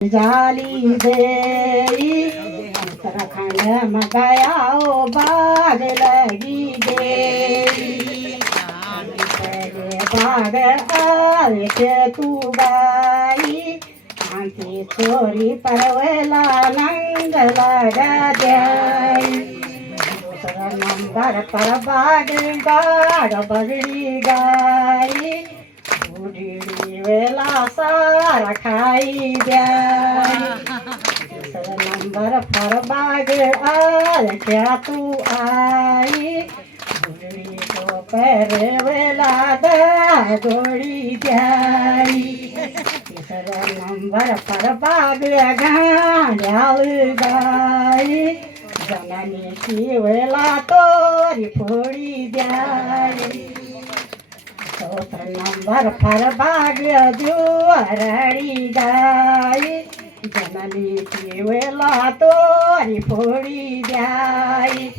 झाली देई उत्तराखंड मगाया ओ बाग लगी देई बाग आवे के तू बाई आंटी चोरी परवेला नंग लगा जाई दूसरा नंबर पर बाग गाड़ बगड़ी गाई उड़ी वेला सारा खाई जाई दूसरा नंबर पर बाग आल क्या तू आई उड़ी को पैर वेला गोड़ी जाई तीसरा नंबर पर बाग गाड़ियाल गाई जननी की वेला तोरी फोड़ी जाई चौथा नंबर पर बाग जुआरड़ी गाई जननी की वेला तोरी फोड़ी जाई